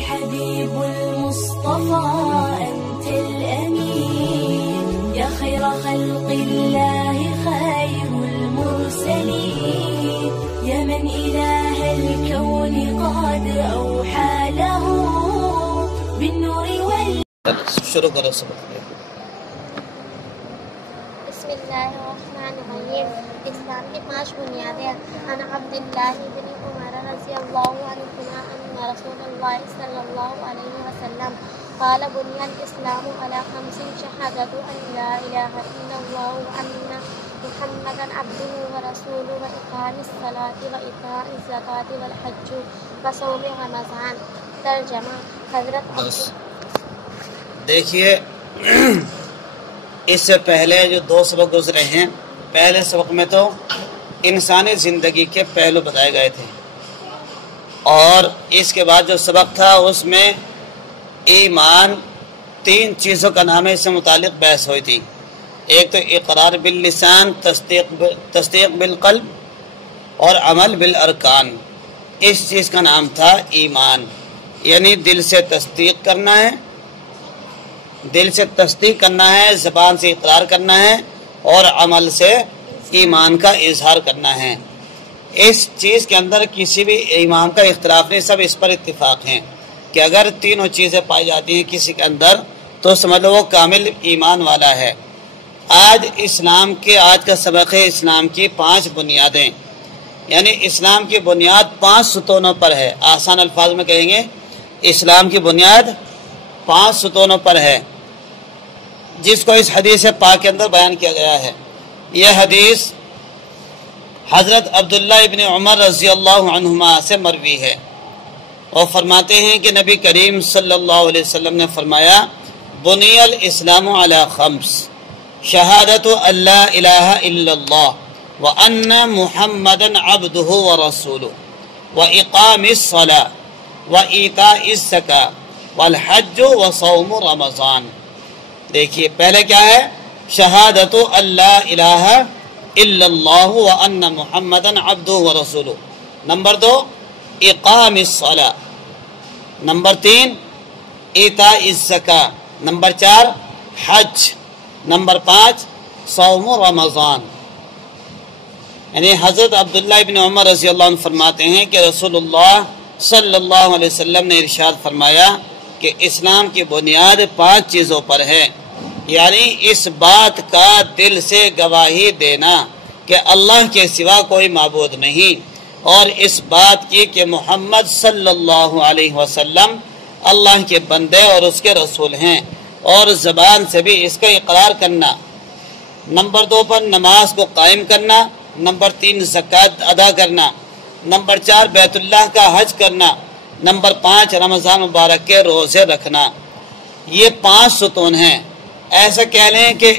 الحبيب المصطفى أنت الأمين يا خير خلق الله خير المرسلين يا من إله الكون قد أوحى له بالنور شروع کرو سبق بسم اللہ الرحمن الرحیم۔ اسلام کی 5 بنیادیں۔ عن عبداللہ بن عمر رضی اللہ عنہما ان رسول اللہ صلی اللہ علیہ وسلم قال بنی الاسلام علی 5 شہادۃ ان لا الہ الا اللہ وان محمدا عبدہ ورسولہ واقام الصلاۃ وایتاء الزکاۃ والحج وصوم رمضان۔ ترجمہ۔ حضرت دیکھیے اس سے پہلے جو 2 سبق گزرے ہیں، پہلے سبق میں تو انسانی زندگی کے پہلو بتائے گئے تھے، اور اس کے بعد جو سبق تھا اس میں ایمان 3 چیزوں کا نام ہے، اس سے متعلق بحث ہوئی تھی۔ ایک تو اقرار باللسان، تصدیق بالقلب، اور عمل بالارکان۔ اس چیز کا نام تھا ایمان، یعنی دل سے تصدیق کرنا ہے، زبان سے اقرار کرنا ہے، اور عمل سے ایمان کا اظہار کرنا ہے۔ اس چیز کے اندر کسی بھی امام کا اختلاف نہیں، سب اس پر اتفاق ہیں کہ اگر تینوں چیزیں پائی جاتی ہیں کسی کے اندر تو سمجھ لو وہ کامل ایمان والا ہے۔ آج کا سبق ہے اسلام کی 5 بنیادیں، یعنی اسلام کی بنیاد 5 ستونوں پر ہے۔ آسان الفاظ میں کہیں گے اسلام کی بنیاد 5 ستونوں پر ہے، جس کو اس حدیث پاک کے اندر بیان کیا گیا ہے۔ یہ حدیث حضرت عبداللہ ابن عمر رضی اللہ عنہما سے مروی ہے، اور فرماتے ہیں کہ نبی کریم صلی اللہ علیہ وسلم نے فرمایا بنی الاسلام علی 5 شہادت ان لا الہ الا اللہ وان محمدا عبدہ ورسولہ واقام الصلاۃ وایتاء الزکاۃ والحج وصوم رمضان۔ دیکھیے پہلے کیا ہے؟ شہادت ان لا الہ الا اللہ وان محمدا عبدہ ورسولہ۔ نمبر 2 اقام الصلاۃ، نمبر 3 ایتاء الزکاۃ، نمبر 4 حج، نمبر 5 صوم رمضان۔ یعنی حضرت عبداللہ ابن عمر رضی اللہ عنہ فرماتے ہیں کہ رسول اللہ صلی اللہ علیہ وسلم نے ارشاد فرمایا کہ اسلام کی بنیاد 5 چیزوں پر ہے، یعنی اس بات کا دل سے گواہی دینا کہ اللہ کے سوا کوئی معبود نہیں، اور اس بات کی کہ محمد صلی اللہ علیہ وسلم اللہ کے بندے اور اس کے رسول ہیں، اور زبان سے بھی اس کا اقرار کرنا۔ نمبر 2 پر نماز کو قائم کرنا، نمبر 3 زکوٰۃ ادا کرنا، نمبر 4 بیت اللہ کا حج کرنا، نمبر 5 رمضان مبارک کے روزے رکھنا۔ یہ 5 ستون ہیں۔ ایسا کہہ لیں کہ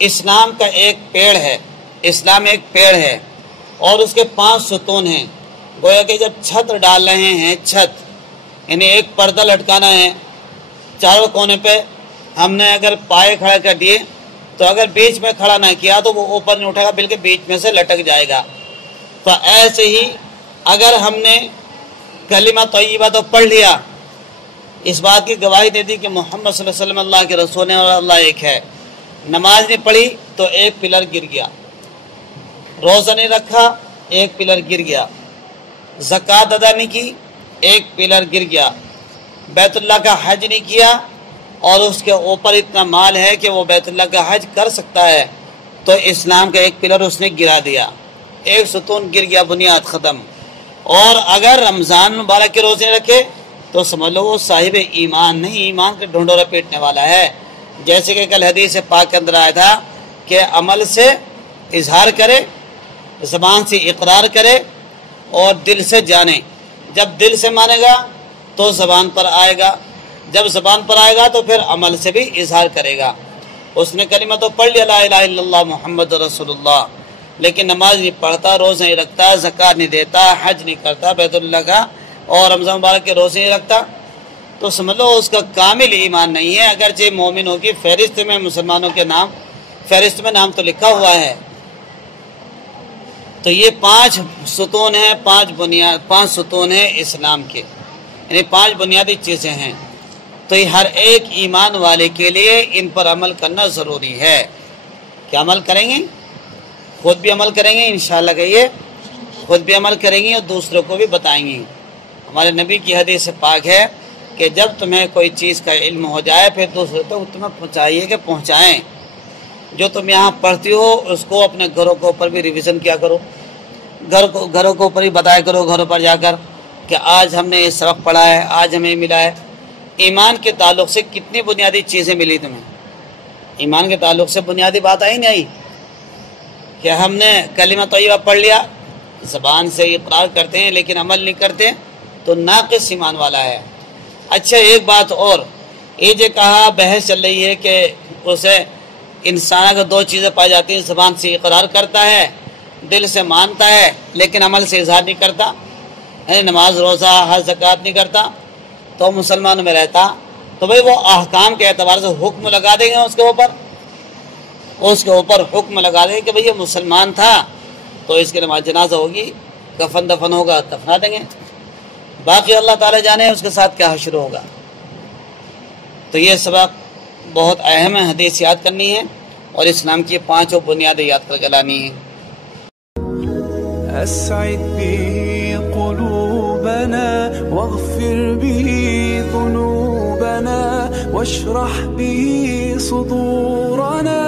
اسلام کا ایک پیڑ ہے، اسلام ایک پیڑ ہے اور اس کے 5 ستون ہیں۔ گویا کہ جب چھت ڈال رہے ہیں، چھت یعنی ایک پردہ لٹکانا ہے، چاروں کونے پہ ہم نے اگر پائے کھڑا کر دیے تو اگر بیچ میں کھڑا نہ کیا تو وہ اوپر نہیں اٹھے گا، بلکہ بیچ میں سے لٹک جائے گا۔ تو ایسے ہی اگر ہم نے کلمہ طیبہ تو پڑھ لیا، اس بات کی گواہی دے دی کہ محمد صلی اللہ علیہ وسلم اللہ کے رسول ہیں اور اللہ ایک ہے، نماز نہیں پڑھی تو ایک پلر گر گیا، روزہ نہیں رکھا ایک پلر گر گیا، زکوٰۃ ادا نہیں کی ایک پلر گر گیا، بیت اللہ کا حج نہیں کیا اور اس کے اوپر اتنا مال ہے کہ وہ بیت اللہ کا حج کر سکتا ہے، تو اسلام کا ایک پلر اس نے گرا دیا، ایک ستون گر گیا، بنیاد ختم۔ اور اگر رمضان مبارک کے روزے رکھے تو سمجھ لو وہ صاحب ایمان نہیں، ایمان کا ڈھنڈورا پیٹنے والا ہے۔ جیسے کہ کل حدیث پاک کے اندر آیا تھا کہ عمل سے اظہار کرے، زبان سے اقرار کرے اور دل سے جانے۔ جب دل سے مانے گا تو زبان پر آئے گا، جب زبان پر آئے گا تو پھر عمل سے بھی اظہار کرے گا۔ اس نے کلمہ تو پڑھ لیا لا الہ الا اللہ محمد رسول اللہ، لیکن نماز نہیں پڑھتا، روزہ نہیں رکھتا، زکوٰۃ نہیں دیتا، حج نہیں کرتا بیت اللہ کا، اور رمضان مبارک کے روزے نہیں رکھتا، تو سمجھ لو اس کا کامل ایمان نہیں ہے، اگرچہ مومنوں کی فہرست میں مسلمانوں کے نام فہرست میں نام تو لکھا ہوا ہے۔ تو یہ 5 ستون ہیں، 5 ستون ہیں اسلام کے۔ یعنی 5 بنیادی چیزیں ہیں، تو یہ ہر ایک ایمان والے کے لیے ان پر عمل کرنا ضروری ہے۔ کیا عمل کریں گے؟ خود بھی عمل کریں گے انشاءاللہ، کہیے خود بھی عمل کریں گے اور دوسروں کو بھی بتائیں گے۔ ہمارے نبی کی حدیث پاک ہے کہ جب تمہیں کوئی چیز کا علم ہو جائے پھر دوسروں کو تمہیں چاہیے کہ پہنچائیں۔ جو تم یہاں پڑھتی ہو اس کو اپنے گھروں کے اوپر بھی ریویژن کیا کرو، گھروں کے اوپر ہی بتایا کرو، گھروں پر جا کر کہ آج ہم نے یہ سبق پڑھا ہے، آج ہمیں ملا ہے۔ ایمان کے تعلق سے کتنی بنیادی چیزیں ملی تمہیں؟ ایمان کے تعلق سے بنیادی بات آئی نہیں آئی کہ ہم نے کلمہ طیبہ پڑھ لیا، زبان سے اقرار کرتے ہیں لیکن عمل نہیں کرتے تو ناقص ایمان والا ہے۔ اچھا ایک بات اور، یہ جو کہا بحث چل رہی ہے کہ اسے انسان کو 2 چیزیں پائی جاتی ہیں، زبان سے اقرار کرتا ہے، دل سے مانتا ہے لیکن عمل سے اظہار نہیں کرتا، یعنی نماز روزہ حج زکوٰۃ نہیں کرتا تو مسلمانوں میں رہتا، تو بھئی وہ احکام کے اعتبار سے حکم لگا دیں گے اس کے اوپر حکم لگا دیں گے کہ بھئی یہ مسلمان تھا تو اس کے نماز جنازہ ہوگی، کفن دفن ہوگا دفنا دیں گے، باقی اللہ تعالی جانے اس کے ساتھ کیا حشر ہوگا۔ تو یہ سبق بہت اہم ہے، حدیث یاد کرنی ہے اور اسلام کی 5 بنیادیں یاد کر کے لانی ہے۔ أسعد به قلوبنا واغفر به ذنوبنا واشرح به صدورنا